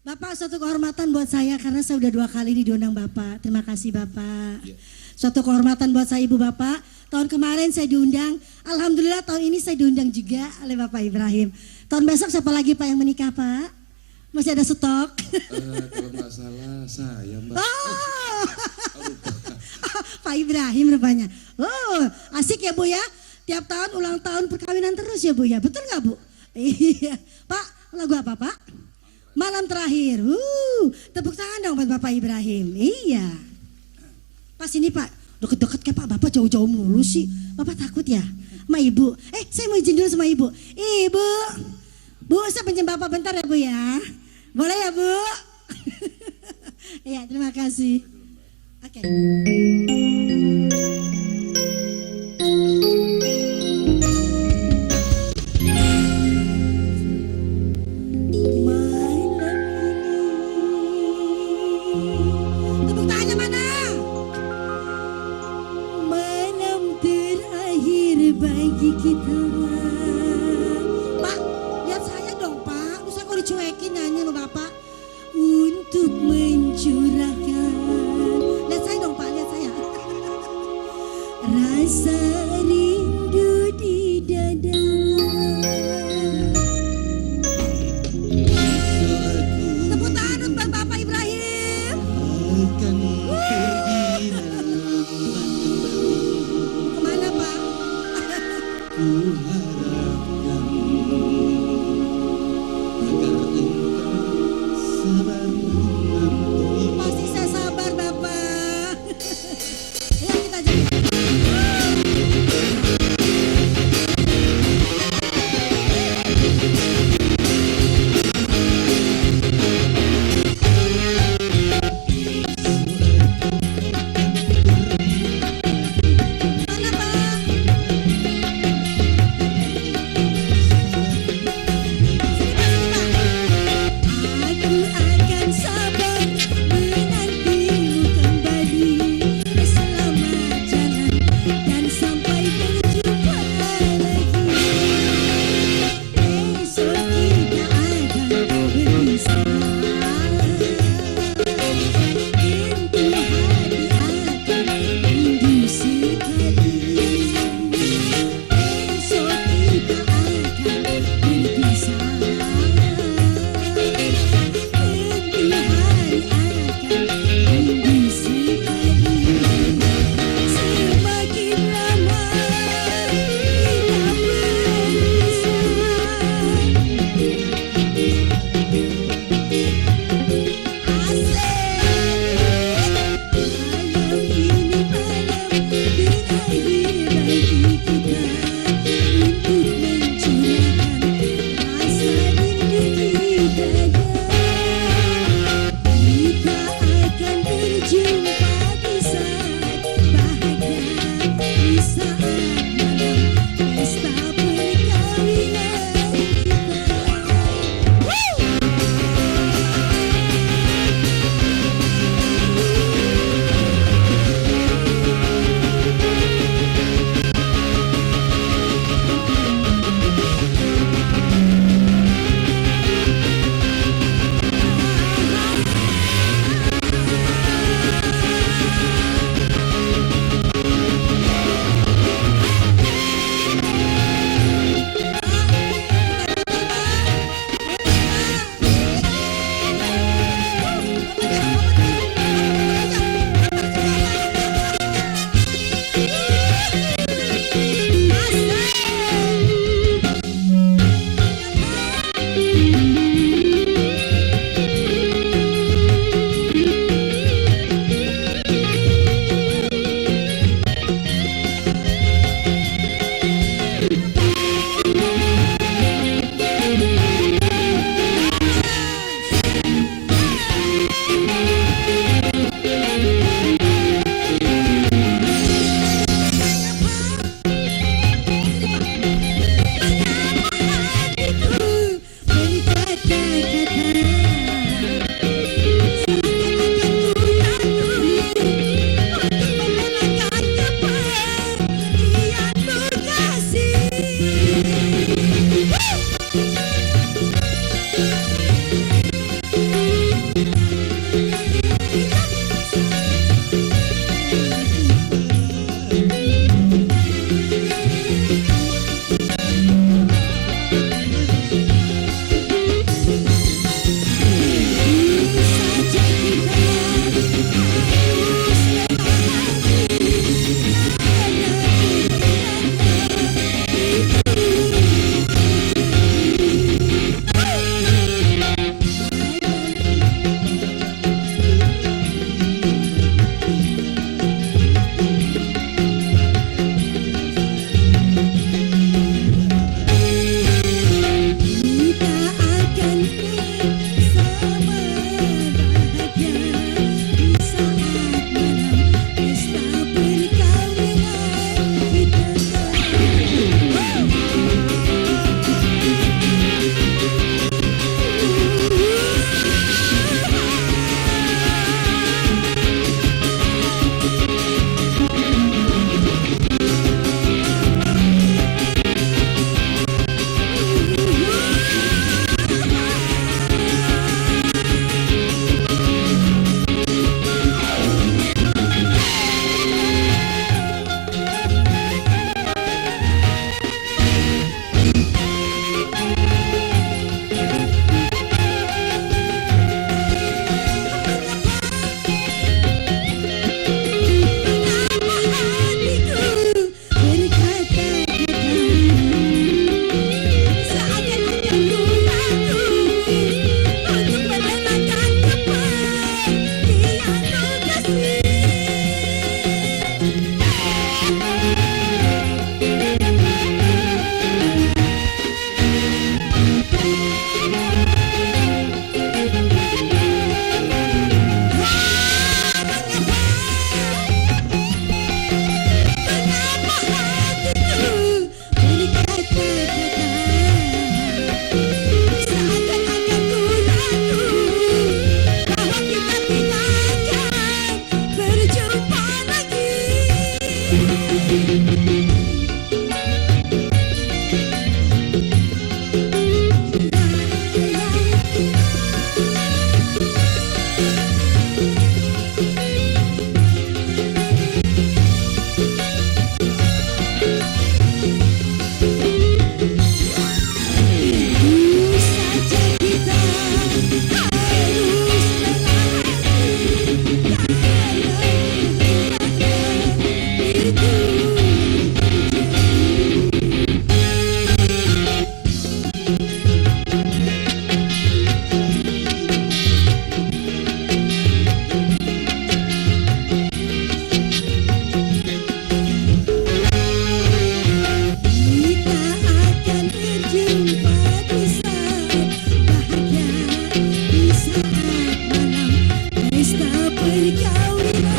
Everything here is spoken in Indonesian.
Bapak, suatu kehormatan buat saya karena saya udah 2 kali diundang Bapak. Terima kasih Bapak. Ya. Suatu kehormatan buat saya Ibu Bapak. Tahun kemarin saya diundang. Alhamdulillah tahun ini saya diundang juga oleh Bapak Ibrahim. Tahun besok siapa lagi Pak yang menikah Pak? Masih ada stok? Kalau nggak salah saya Mbak. Oh, Lupa. Pak Ibrahim rupanya. Oh, asik ya Bu ya. Tiap tahun ulang tahun perkawinan terus ya Bu ya. Betul nggak Bu? Iya. Pak, lagu apa Pak? Malam terakhir. Tepuk tangan dong buat Bapak Ibrahim. Iya. Pas ini Pak, deket-deket kayak Pak, Bapak jauh-jauh mulu sih. Bapak takut ya sama Ibu. Saya mau izin dulu sama Ibu. Ibu, Bu, saya pinjam Bapak bentar ya Bu ya. Boleh ya Bu? Iya, terima kasih. Oke. Tepuk tangannya mana? Malam terakhir bagi kita. Pak, lihat saya dong Pak. Terus saya kok dicuekin nyanyi sama Bapak. Untuk mencurahkan. Lihat saya dong Pak, lihat saya. cinta perkawinan.